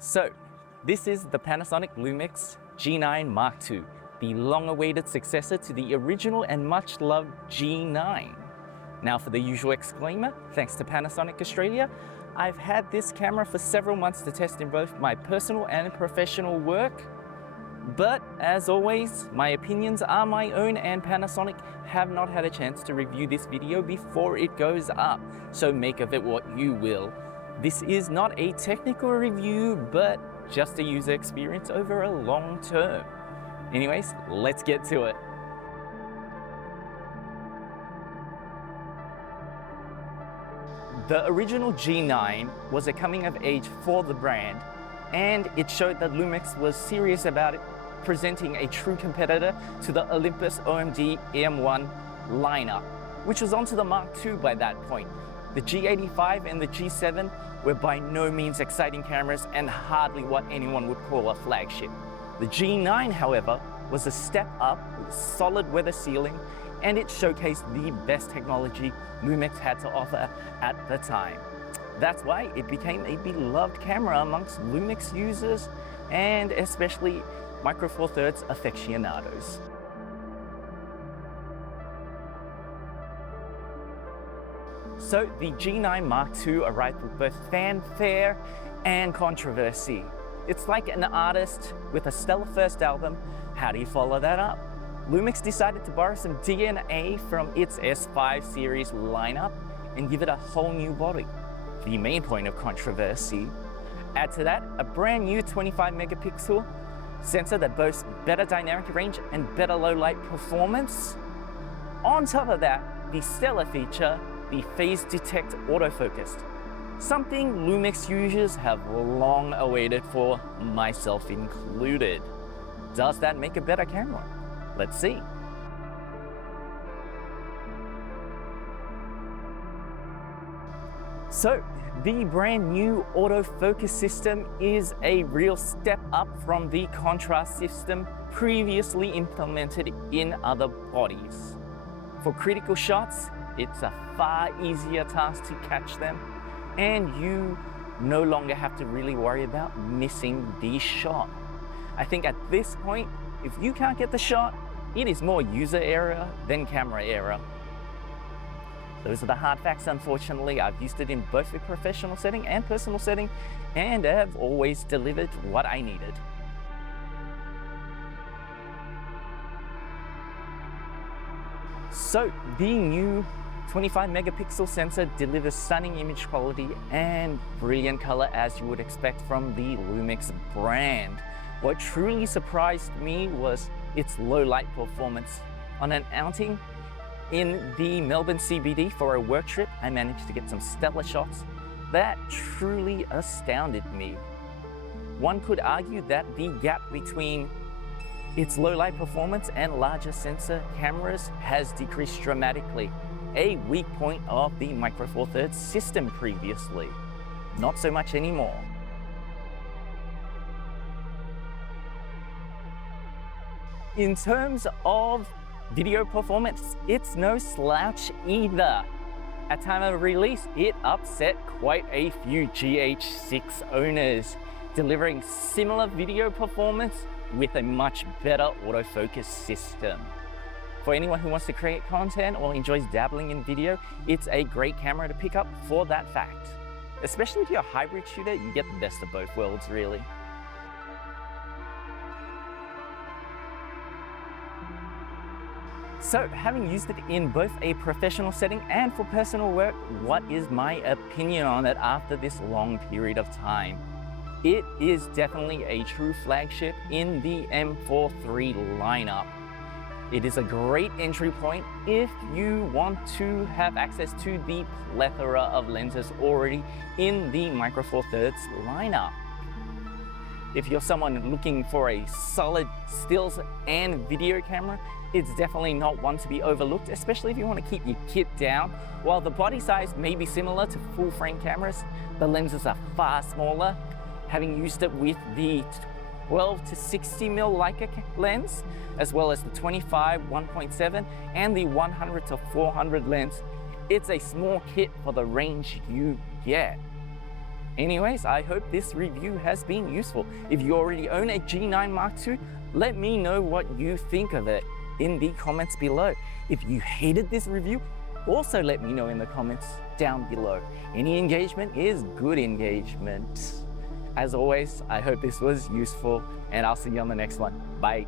So, this is the Panasonic Lumix G9 Mark II, the long-awaited successor to the original and much-loved G9. Now for the usual exclaimer, thanks to Panasonic Australia, I've had this camera for several months to test in both my personal and professional work. But as always, my opinions are my own and Panasonic have not had a chance to review this video before it goes up, so make of it what you will. This is not a technical review, but just a user experience over a long term. Anyways, let's get to it. The original G9 was a coming of age for the brand, and it showed that Lumix was serious about it, presenting a true competitor to the Olympus OMD EM1 lineup, which was onto the Mark II by that point. The G85 and the G7 were by no means exciting cameras and hardly what anyone would call a flagship. The G9, however, was a step up with solid weather sealing, and it showcased the best technology Lumix had to offer at the time. That's why it became a beloved camera amongst Lumix users and especially Micro Four Thirds aficionados. So the G9 Mark II arrived with both fanfare and controversy. It's like an artist with a stellar first album. How do you follow that up? Lumix decided to borrow some DNA from its S5 series lineup and give it a whole new body. The main point of controversy. Add to that a brand new 25 megapixel sensor that boasts better dynamic range and better low light performance. On top of that, the stellar feature, the phase detect autofocus, something Lumix users have long awaited for, myself included. Does that make a better camera? Let's see. So, the brand new autofocus system is a real step up from the contrast system previously implemented in other bodies. For critical shots, it's a far easier task to catch them, and you no longer have to really worry about missing the shot. I think at this point, if you can't get the shot, it is more user error than camera error. Those are the hard facts, unfortunately. I've used it in both a professional setting and personal setting, and have always delivered what I needed. So, the new 25 megapixel sensor delivers stunning image quality and brilliant color as you would expect from the Lumix brand. What truly surprised me was its low light performance. On an outing in the Melbourne CBD for a work trip, I managed to get some stellar shots that truly astounded me. One could argue that the gap between its low light performance and larger sensor cameras has decreased dramatically, a weak point of the Micro Four Thirds system previously. Not so much anymore. In terms of video performance, it's no slouch either. At time of release, it upset quite a few GH6 owners, delivering similar video performance with a much better autofocus system. For anyone who wants to create content or enjoys dabbling in video, it's a great camera to pick up for that fact. Especially if you're a hybrid shooter, you get the best of both worlds, really. So, having used it in both a professional setting and for personal work, what is my opinion on it after this long period of time? It is definitely a true flagship in the M4 III lineup. It is a great entry point if you want to have access to the plethora of lenses already in the Micro Four Thirds lineup. If you're someone looking for a solid stills and video camera, it's definitely not one to be overlooked, especially if you want to keep your kit down. While the body size may be similar to full frame cameras, the lenses are far smaller. Having used it with the 12 to 60 mm Leica lens, as well as the 25 1.7 and the 100 to 400 lens, it's a small kit for the range you get. Anyways, I hope this review has been useful. If you already own a G9 Mark II, let me know what you think of it in the comments below. If you hated this review, also let me know in the comments down below. Any engagement is good engagement. As always, I hope this was useful, and I'll see you on the next one. Bye.